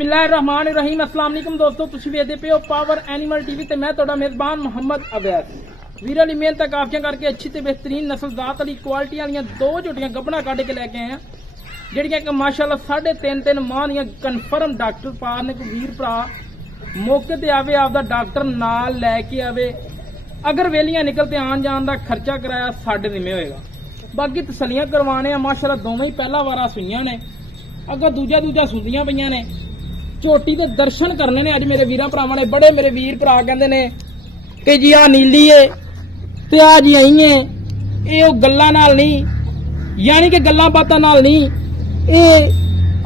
बिस्मिल्लाहिर्रहमानिर्रहीम अस्सलाम वालेकुम दोस्तों, तुसीं वेखदे पे हो पावर एनिमल टीवी ते मैं तुहाडा मेज़बान मोहम्मद अवैस। वीर अली मेहनत काफियां करके अच्छी ते बेहतरीन नस्ल जात वाली क्वालिटी वाली दो झोटियां गब्बना कढ के लैके आए हैं, ਜਿਹੜੀਆਂ कि माशाअल्लाह 3.5 माह ਦੀਆਂ कन्फर्म डॉक्टर पार ने कोई वीर भरा मौके ते आवे आपदा डॉक्टर नाल लैके आवे। अगर वेलियां निकलते आन जान का खर्चा कराया साढ़े जिम्मे होएगा। बाकी तसलियां करवाने माशाअल्लाह दोवें ही पहला वारा सुईयां ने, अगर दूजा सुंदियां पईयां ने। झोटी के दर्शन करने ने अज मेरे वीर भरावां ने। बड़े मेरे वीर भरा कहंदे ने कि जी आ नीली है ते आ जी आई है, ये गल्लां नाल नहीं, यानी कि गल्लां बातां नाल नहीं, ये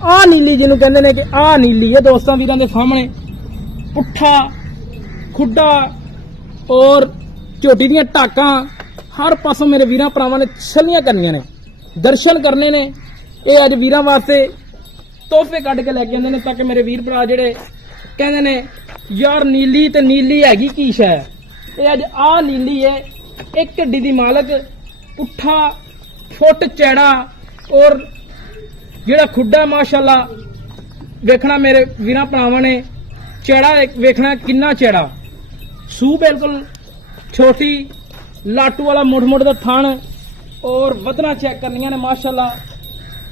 आ नीली जिन्हों कहंदे ने कि आ नीली है दोस्तों वीरां दे सामने। पुट्ठा खुड्डा और झोटी दियां टाकां हर पासों मेरे वीरां भरावां ने छलियां करनियां ने, दर्शन करने ने। ये अज वीरां वास्ते तोहफे कढ के लैके आंदे ने, ताकि मेरे वीर भरा जेड़े कहंदे ने यार नीली ते नीली हैगी की शै। ये अज आ नीली है, एक हड्डी दी मालक, पुट्ठा फुट चैड़ा और जेड़ा खुड्डा माशाअल्लाह वेखना मेरे वीरां भरावां ने। चैड़ा वेखना किन्ना चैड़ा, सूह बिल्कुल छोटी, लाटू वाला मुठ दा थन और वधना चेक करनियां ने माशाअल्लाह।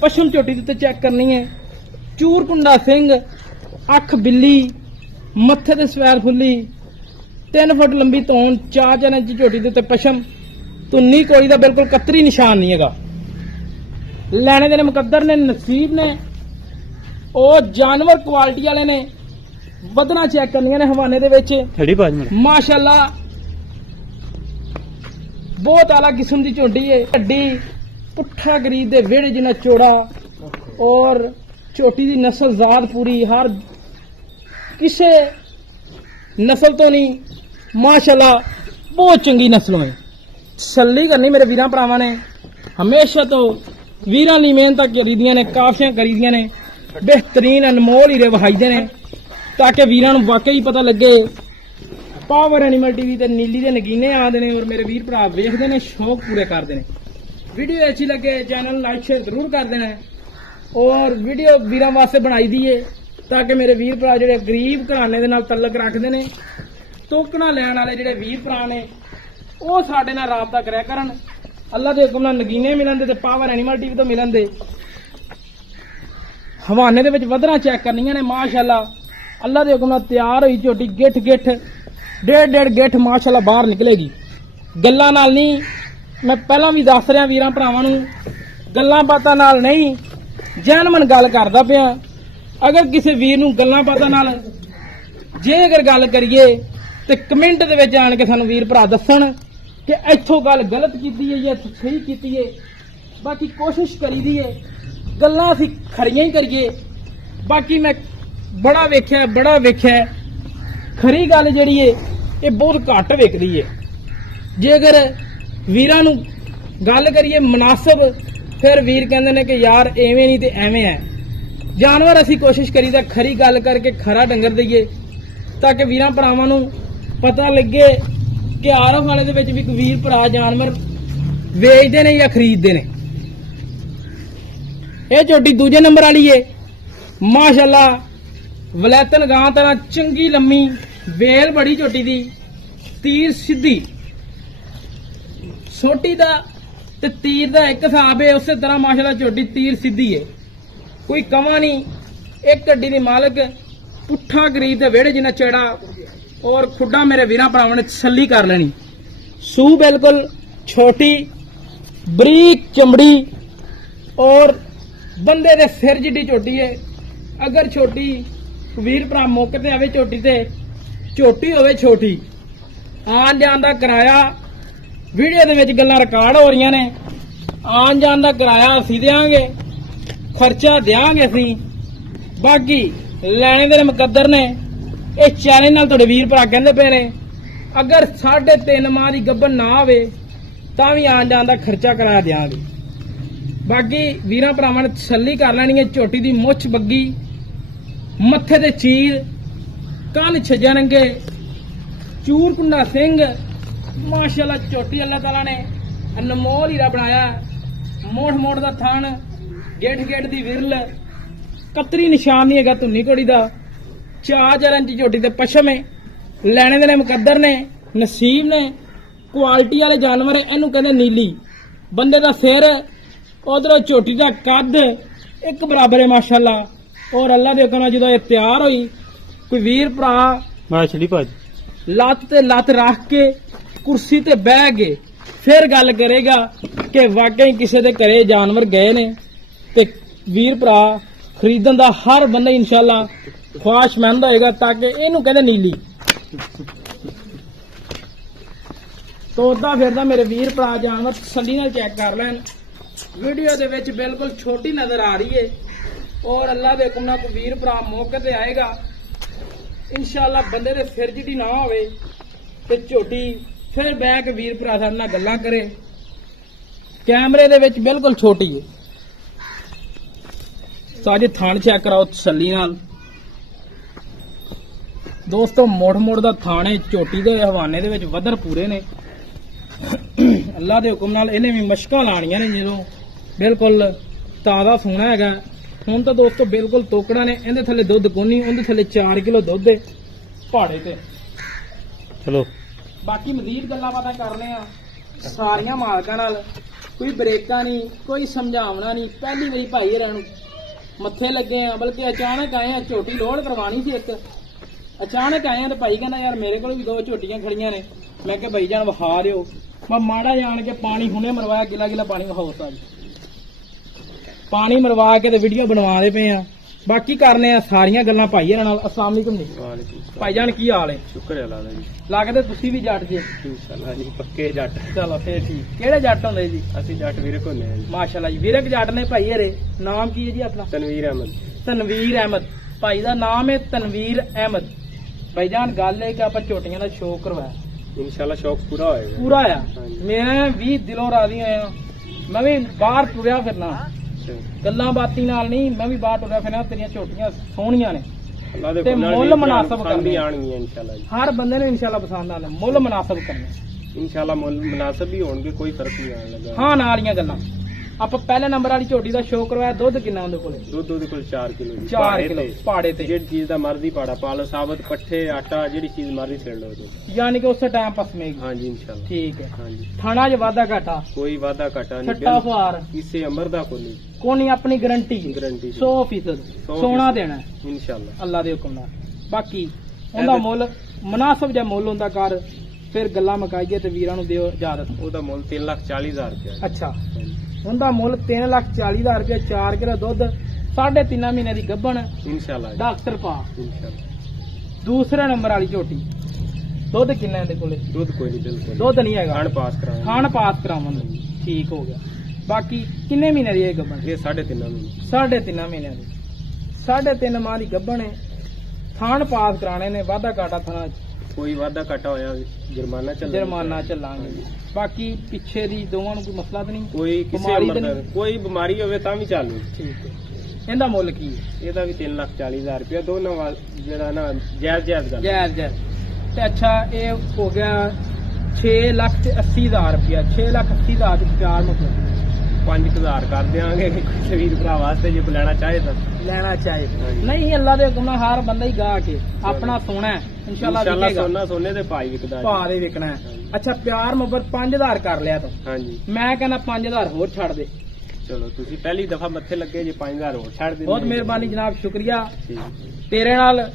पशम झोटी ते चेक करनी है। चूर कुंडा सिंह, अख बिल्ली, मत्थे ते सवैर फुल्ली, 3 फुट लंबी धौन, 4 इंच झोटी दे उत्ते पशम, धुन्नी कोई दा बिल्कुल कतरी निशान नहीं है। लैने देने मुकद्दर ने, नसीब ने, और जानवर क्वालिटी वाले ने। वधना चेक करनियां ने हवाने दे विच माशाअल्लाह। बहुत आला किस्म की झोटी है। हड्डी पुट्ठा गरीब दे वेड़े जिन्ना चौड़ा और झोटी दी नस्ल जात पूरी, हर किसे नस्ल तो नहीं माशाअल्लाह, बहुत चंगी नस्लों है। तसल्ली करनी मेरे वीरां भरावां ने। हमेशा तो वीरां ली मेहनत करीदियां ने, काफियां करीदियां ने, बेहतरीन अनमोल हीरे वहाईदे ने, ताकि वीरां नूं वाकई पता लगे। पावर एनिमल टीवी ते नीली दे नगीने आते हैं और मेरे वीर भरा वेखदे ने, शौक पूरे करते हैं। वीडियो अच्छी लगे चैनल लाइक शेयर जरूर कर देना, और वीडियो वीरां वास्ते बनाई दी है ताकि मेरे वीर भरा जिहड़े गरीब घराने दे नाल तल्लक रखते हैं, टोकना लैण वाले जिहड़े वीर भरा ने, वो साडे नाल राबता करिया करन। अल्लाह दे हुक्म नाल नगीने मिलन दे ते पावर एनिमल टीवी तो मिलन दे। हवाने दे विच वधना चेक करनियां ने माशाअल्लाह। अल्लाह दे हुक्म नाल तैयार हुई झोटी गिठ डेढ़ गिठ माशाअल्लाह बाहर निकलेगी। गल्लां नाल नहीं, मैं पहला भी दस रहा वीरां भरावां नूं, गल्लां बातां नाल नहीं, जैनमन गल करदा पिया। अगर किसी वीर नूं गल्लां बातां नाल जे अगर गल करिए ते कमेंट दे विच आण के सानूं वीर भरा दस्सण कि इत्थों गल गलत कीती है या सही कीती है। बाकी कोशिश करी दी है गल्लां असीं खरियां ही करिए। बाकी मैं बड़ा वेख्या खरी गल जिहड़ी है ये बहुत घट विकदी है। जे अगर वीरां नूं गल करिए मुनासिब, फिर वीर कहंदे ने कि यार एवें नहीं ते एवें है। जानवर असीं कोशिश करीदा खरी गल करके खरा डंगर दईए, ताकि वीरां भरावां नूं पता लगे कि आरफ वाले दे विच भी कोई वीर भरा जानवर वेचदे ने या खरीददे ने। ये झोटी दूजे नंबर वाली है माशाअल्लाह। वलैतन गां तरह चंगी लम्मी, वेल बड़ी झोटी दी, तीर सीधी। छोटी दा ते तीर दा एक हिसाब है, उस तरह माशाअल्लाह झोटी तीर सीधी है, कोई कमा नहीं। एक हड्डी दी मालक, पुट्ठा गरीब दे वेड़े जिन्ना चेड़ा, और खुड्डा मेरे वीरां भरावां ने तसल्ली कर लेनी। सूह बिल्कुल छोटी, बरीक चमड़ी और बंदे दे सिर जिड्डी झोटी है। अगर छोटी वीर भरा मौके ते आवे झोटी ते, झोटी होवे छोटी, आन जान दा किराया वीडियो दे विच गल्लां रिकॉर्ड हो रही ने। आन जान दा किराया असीं देंगे, खर्चा देंगे असीं। बाकी लैने दे मुकद्दर ने। ये चैलेंज नाल तुहाडे वीर भरा कहंदे पे ने, अगर 3.5 माह की गब्बन ना आवे तां भी आन जान दा खर्चा करा देंगे। बाकी वीरां भरावां ने तसल्ली कर लैनी है। झोटी दी मुछ बग्गी, मत्थे ते चीर, कंन छज्जे रंगे, चूर कुंडा सिंह माशाअल्लाह। झोटी अल्लाह ताला ने अनमोल हीरा बनाया। मोड़ दा थन, गेठ दी विरल, ਕਤਰੀ ਨਿਸ਼ਾਨ ਨਹੀਂ ਹੈਗਾ ਧੁੰਨੀ ਘੋੜੀ ਦਾ। 4 ਇੰਚ ਝੋਟੀ ਤੇ ਪਸ਼ਮ ਹੈ। ਲੈਣੇ ਦੇ ਨੇ ਮੁਕੱਦਰ ਨੇ, ਨਸੀਬ ਨੇ, ਕੁਆਲਿਟੀ ਵਾਲੇ ਜਾਨਵਰ ਹੈ। ਇਹਨੂੰ ਕਹਿੰਦੇ ਨੀਲੀ। ਬੰਦੇ ਦਾ ਸਿਰ, ਉਧਰੋਂ ਝੋਟੀ ਦਾ ਕੱਦ ਇੱਕ ਬਰਾਬਰ ਹੈ ਮਾਸ਼ਾਅੱਲਾ। ਔਰ ਅੱਲਾ ਦੇ ਹੁਕਮ ਨਾਲ ਜਦੋਂ ਇਹ ਤਿਆਰ ਹੋਈ, ਕੋਈ ਵੀਰ ਭਰਾ ਮਾਛੜੀ ਭਾਜ ਲੱਤ ਤੇ ਲੱਤ ਰੱਖ ਕੇ ਕੁਰਸੀ ਤੇ ਬਹਿ ਕੇ ਫਿਰ ਗੱਲ ਕਰੇਗਾ ਕਿ ਵਾਕਈ ਕਿਸੇ ਦੇ ਘਰੇ ਜਾਨਵਰ ਗਏ ਨੇ। ਤੇ ਵੀਰ ਭਰਾ ਖਰੀਦਣ ਦਾ ਹਰ ਬੰਦਾ ਇਨਸ਼ਾਅੱਲਾ ਖੁਆਸ਼ਮੰਦ ਹੋਏਗਾ, ਤਾਂ ਕਿ ਇਹਨੂੰ ਕਹਿੰਦੇ ਨੀਲੀ। ਤੋਰਦਾ ਫਿਰਦਾ ਮੇਰੇ ਵੀਰ ਭਰਾ ਜਾਨਵਰ ਤਸੱਲੀ ਨਾਲ ਚੈੱਕ ਕਰ ਲੈਣ। ਵੀਡੀਓ ਦੇ ਵਿੱਚ ਬਿਲਕੁਲ ਛੋਟੀ ਨਜ਼ਰ ਆ ਰਹੀ ਹੈ। ਔਰ ਅੱਲਾ ਦੇ ਹੁਕਮ ਨਾਲ ਕੋਈ ਵੀਰ ਭਰਾ ਮੌਕੇ ਤੇ ਆਏਗਾ ਇਨਸ਼ਾਅੱਲਾ, ਬੰਦੇ ਦੇ ਸਿਰ ਜਿਹੜੀ ਨਾ ਹੋਵੇ ਤੇ ਝੋਟੀ ਫਿਰ ਬਹਿ ਕੇ ਵੀਰ ਭਰਾ ਸਾਡੇ ਨਾਲ ਗੱਲਾਂ ਕਰੇ। ਕੈਮਰੇ ਦੇ ਵਿੱਚ ਬਿਲਕੁਲ ਛੋਟੀ ਹੈ। ਸਾਜੇ ਥਾਣ ਚੈੱਕ ਕਰਾਓ ਤਸੱਲੀ ਨਾਲ ਦੋਸਤੋ। ਮੋੜ ਦਾ ਥਾਣ ਹੈ। ਝੋਟੀ ਦੇ ਹਵਾਨੇ ਦੇ ਵਿੱਚ ਵਧਰ ਪੂਰੇ ਨੇ। ਅੱਲਾ ਦੇ ਹੁਕਮ ਨਾਲ ਇਹਨੇ ਵੀ ਮਸ਼ਕਾਂ ਲਾਣੀਆਂ ਨੇ। ਜਦੋਂ ਬਿਲਕੁਲ ਤਾਜ਼ਾ ਸੋਨਾ ਹੈਗਾ। ਹੁਣ ਤਾਂ ਦੋਸਤੋ ਬਿਲਕੁਲ ਤੋਕੜਾ ਨੇ। ਇਹਦੇ ਥੱਲੇ ਦੁੱਧ ਕੋਨੀ, ਉਹਦੇ ਥੱਲੇ 4 ਕਿਲੋ ਦੁੱਧ ਹੈ ਪਹਾੜੇ ਤੇ। ਚਲੋ ਬਾਕੀ ਮਜ਼ੀਦ ਗੱਲਾਂ ਬਾਤਾਂ ਕਰਨੇ ਆ ਸਾਰੀਆਂ ਮਾਲਕਾਂ ਨਾਲ। ਕੋਈ ਬ੍ਰੇਕਾਂ ਨਹੀਂ, ਕੋਈ ਸਮਝਾਵਣਾ ਨਹੀਂ। ਪਹਿਲੀ ਵਾਰੀ ਭਾਈ ਹਰਾਂ ਨੂੰ ਮੱਥੇ ਲੱਗੇ ਆ, ਬਲਕਿ ਅਚਾਨਕ ਆਏ ਆ। ਝੋਟੀ ਲੋਡ ਕਰਵਾਣੀ ਸੀ ਇੱਕ, ਅਚਾਨਕ ਆਏ ਆ ਤੇ ਭਾਈ ਕਹਿੰਦਾ ਯਾਰ ਮੇਰੇ ਕੋਲ ਵੀ 2 ਝੋਟੀਆਂ ਖੜੀਆਂ ਨੇ। ਮੈਂ ਕਿਹਾ ਭਾਈ ਜਾਨ ਵਿਖਾ ਦਿਓ। ਮੈਂ ਮਾੜਾ ਜਾਣ ਕੇ ਪਾਣੀ ਹੁਣੇ ਮਰਵਾਇਆ, ਗਿਲਾ ਪਾਣੀ ਵਿਖਾਉਤਾ ਜੀ। ਪਾਣੀ ਮਰਵਾ ਕੇ ਤੇ ਵੀਡੀਓ ਬਣਵਾਦੇ ਪਏ ਆ। ਬਾਕੀ ਕਰਨੇ ਆ ਸਾਰੀਆਂ ਗੱਲਾਂ ਭਾਈ ਹਰਾਂ ਨਾਲ। ਅਸਲਾਮ ਅਲੈਕੁਮ ਜੀ ਭਾਈ ਜਾਨ, ਕੀ ਹਾਲ ਹੈ? ਸ਼ੁਕਰ ਹੈ ਅੱਲਾ ਦਾ ਜੀ। ਲੱਗਦੇ ਤੁਸੀਂ ਵੀ ਜੱਟ ਜੀ? ਇਨਸ਼ਾਅੱਲਾ ਜੀ, ਪੱਕੇ ਜੱਟ। ਚਲੋ ਫੇਰ ਠੀਕ। ਕਿਹੜੇ ਜੱਟ ਹੁੰਦੇ ਜੀ? ਅਸੀਂ ਜੱਟ ਵੀਰੇ ਕੋਨੇ ਆ ਜੀ। ਮਾਸ਼ਾਅੱਲਾ ਜੀ, ਵੀਰਕ ਜੱਟ ਨੇ ਭਾਈ ਹਰੇ। ਨਾਮ ਕੀ ਹੈ ਜੀ ਆਪਣਾ? ਤਨਵੀਰ ਅਹਿਮਦ। ਤਨਵੀਰ ਅਹਿਮਦ ਭਾਈ ਦਾ ਨਾਮ ਹੈ। ਤਨਵੀਰ ਅਹਿਮਦ ਭਾਈਜਾਨ, ਗੱਲ ਹੈ ਕਿ ਆਪਾਂ ਝੋਟੀਆਂ ਦਾ ਸ਼ੌਕ ਕਰਵਾਇਆ। ਇਨਸ਼ਾਅੱਲਾ ਸ਼ੌਕ ਪੂਰਾ ਹੋਏਗਾ। ਪੂਰਾ ਆ। ਹਾਂਜੀ। ਮੈਂ ਵੀ ਦਿਲੋਂ ਰਾਜ਼ੀ ਹੋਇਆ। ਮੈਂ ਵੀ ਬਾਹਰ ਤੁਰਿਆ ਫਿਰਨਾ, ਗੱਲਾਂ ਬਾਤੀ ਨਾਲ ਨਹੀਂ। ਮੈਂ ਵੀ ਬਾਹਰ ਤੁਰਿਆ ਫਿਰਨਾ। ਤੇਰੀਆਂ ਝੋਟੀਆਂ ਸੋਹਣੀਆਂ ਨੇ ਅੱਲਾ ਦੇ ਤੇ ਮੁੱਲ ਮੁਨਾਸਬ ਕਰਨੇ ਆਣਗੀਆਂ ਇਨਸ਼ਾਅੱਲਾ ਜੀ। ਹਰ ਬੰਦੇ ਨੂੰ ਇਨਸ਼ਾਅੱਲਾ ਪਸੰਦ ਆਉਂਦੇ। ਮੁੱਲ ਮੁਨਾਸਬ ਕਰਨੇ ਇਨਸ਼ਾਅੱਲਾ, ਮੁੱਲ ਮੁਨਾਸਬ ਵੀ ਹੋਣਗੇ, ਕੋਈ ਫਰਕ ਨਹੀਂ ਆਣ ਲੱਗਾ। ਹਾਂ ਨਾਲ ਵਾਲੀਆਂ ਗੱਲਾਂ। ਆਪਾਂ ਪਹਿਲੇ ਨੰਬਰ ਵਾਲੀ ਝੋਟੀ ਦਾ ਸ਼ੌਕ ਕਰਵਾਇਆ। ਦੁੱਧ ਕਿੰਨਾ ਉਹਦੇ ਕੋਲੇ? ਦੁੱਧ ਉਹਦੇ ਕੋਲ 4 ਕਿਲੋ ਜੀ। 4 ਕਿਲੋ ਪਹਾੜੇ ਤੇ। ਜਿਹੜੀ ਚੀਜ਼ ਦਾ ਮਰਜ਼ੀ ਪਾੜਾ ਪਾ ਲਓ, ਸਾਬਤ ਪੱਠੇ ਆਟਾ ਜਿਹੜੀ ਚੀਜ਼ ਮਰਜ਼ੀ ਛੇੜ ਲਓ ਜੀ। ਯਾਨੀ ਕਿ ਉਸੇ ਟਾਈਮ ਪਸਮੇਗੀ। ਹਾਂਜੀ ਇਨਸ਼ਾਅੱਲਾ। ਠੀਕ ਹੈ। ਹਾਂਜੀ, ਥਾਣਾ 'ਚ ਵਾਧਾ ਘਾਟਾ ਕੋਈ ਵਾਦਾ ਘਾਟਾ ਨਹੀਂ। ਛੱਟਾ ਫਾਰ ਕਿਸੇ ਅਮਰ ਦਾ ਕੋਈ ਕੋਨੀ, ਆਪਣੀ ਗਰੰਟੀ ਹੈ। ਗਰੰਟੀ 100% ਸੋਨਾ ਦੇਣਾ ਹੈ ਇਨਸ਼ਾਅੱਲਾ ਅੱਲਾ ਦੇ ਹੁਕਮ ਨਾਲ। ਬਾਕੀ ਉਹਦਾ ਮੁੱਲ ਮੁਨਾਸਬ ਜਿਹਾ ਮੁੱਲ ਹੁੰਦਾ ਕਰ। ਫਿਰ ਗੱਲਾਂ ਮੁਕਾਈਏ ਤੇ ਵੀਰਾਂ ਨੂੰ ਦਿਓ ਇਜਾਜ਼ਤ। ਉਹਦਾ ਮੁੱਲ 3,40,000 ਰੁਪਏ। ਅੱਛਾ, ਉਹਦਾ ਮੁੱਲ 3,40,000 ਰੁਪਏ। 4 ਕਿਲੋ ਦੁੱਧ, 3.5 ਮਹੀਨੇ ਦੀ ਗੱਭਣ, ਇਨਸ਼ਾਅੱਲਾ ਡਾਕਟਰ ਪਾ। ਇਨਸ਼ਾਅੱਲਾ। ਦੂਸਰੇ ਨੰਬਰ ਵਾਲੀ ਝੋਟੀ ਦੁੱਧ ਕਿੰਨਾ ਇਹਦੇ ਕੋਲੇ? ਦੁੱਧ ਕੋਈ ਨਹੀਂ, ਬਿਲਕੁਲ ਦੁੱਧ ਨਹੀਂ ਹੈਗਾ। ਖਾਣ ਪਾਸ ਕਰਾਂਗੇ। ਖਾਣ ਪਾਸ ਕਰਾਵਾਂਗੇ। ਠੀਕ ਹੋ ਗਿਆ। ਬਾਕੀ ਕਿੰਨੇ ਮਹੀਨੇ ਦੀ ਇਹ ਗੱਭਣ? ਇਹ 3.5 ਮਹੀਨੇ। 3.5 ਮਹੀਨਿਆਂ ਦੀ। 3.5 ਮਾਹ ਦੀ ਗੱਭਣ ਹੈ। ਥਾਣ ਪਾਸ ਕਰਾਣੇ ਨੇ। ਵਾਧਾ ਘਾਟਾ ਥਾਣਾ 'ਚ ਕੋਈ ਵਾਧਾ ਘਾਟਾ ਹੋਇਆ ਜੁਰਮਾਨਾ ਚੱਲ ਜੁਰਮਾਨਾ ਚੱਲਾਂਗੇ। ਬਾਕੀ ਪਿੱਛੇ ਦੀ ਦੋਵਾਂ ਨੂੰ ਕੋਈ ਮਸਲਾ ਤਾਂ ਨਹੀਂ? ਕੋਈ ਕਿਸੇ ਬਿਮਾਰੀ ਉਮਰ ਤਾਂ ਦਾ ਨਹੀਂ? ਕੋਈ ਬਿਮਾਰੀ ਹੋਵੇ ਤਾਂ ਵੀ ਚੱਲੂ। ਠੀਕ ਹੈ। ਇਹਦਾ ਮੁੱਲ ਕੀ ਹੈ? ਇਹਦਾ ਵੀ 3,40,000 ਰੁਪਏ। ਦੋਨੋਂ ਜਿਹੜਾ ਨਾ ਜਾਇਜ਼ ਗੱਲ। ਜਾਇਜ਼ ਜਾਇਜ਼। ਤੇ ਅੱਛਾ, ਇਹ ਹੋ ਗਿਆ 6,80,000 ਰੁਪਇਆ। 6,80,000 ਦੇ 4 ਮਤਲਬ 5,000 ਕਰ ਦਿਆਂਗੇ ਕਿਸੇ ਵੀਰ ਭਰਾ ਵਾਸਤੇ, ਜੇ ਕੋਈ ਲੈਣਾ ਚਾਹੇ ਤਾਂ ਲੈਣਾ ਚਾਹੇ। ਹਾਂਜੀ। ਨਹੀਂ ਅੱਲਾ ਦੇ ਹੁਕਮ ਨਾਲ ਹਰ ਬੰਦਾ ਹੀ ਗਾ ਕੇ ਆਪਣਾ ਸੋਨਾ ਹੈ ਇਨਸ਼ਾਅੱਲਾ ਵਿਕੇਗਾ। ਸੋਨਾ ਸੋਨੇ ਦੇ ਭਾਈ ਵਿਕਦਾ ਜੀ। ਭਾਅ ਦੇ ਵਿਕਣਾ ਹੈ। ਹਾਂਜੀ। ਅੱਛਾ, ਪਿਆਰ ਮੁਹੱਬਤ 5,000 ਕਰ ਲਿਆ ਤੂੰ। ਹਾਂਜੀ, ਮੈਂ ਕਹਿੰਦਾ 5,000 ਹੋਰ ਛੱਡ ਦੇ। ਚਲੋ ਤੁਸੀਂ ਪਹਿਲੀ ਦਫਾ ਮੱਥੇ ਲੱਗੇ, ਜੇ 5,000 ਹੋਰ ਛੱਡ ਦੇ। ਬਹੁਤ ਮਿਹਰਬਾਨੀ ਜਨਾਬ, ਸ਼ੁਕਰੀਆ। ਠੀਕ। ਤੇਰੇ ਨਾਲ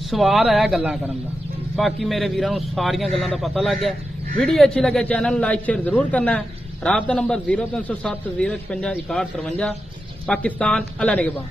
ਸਵਾਦ ਆਇਆ ਗੱਲਾਂ ਕਰਨ ਦਾ। ਬਾਕੀ ਮੇਰੇ ਵੀਰਾਂ ਨੂੰ ਸਾਰੀਆਂ ਗੱਲਾਂ ਦਾ ਪਤਾ ਲੱਗ ਗਿਆ। ਵੀਡੀਓ ਅੱਛੀ ਲੱਗੇ ਚੈਨਲ ਨੂੰ ਲਾਈਕ ਸ਼ੇਅਰ ਜ਼ਰੂਰ ਕਰਨਾ ਹੈ। ਰਾਬਤਾ ਨੰਬਰ 0307 055 6153 ਪਾਕਿस्तान। अल्लाह निगहबान।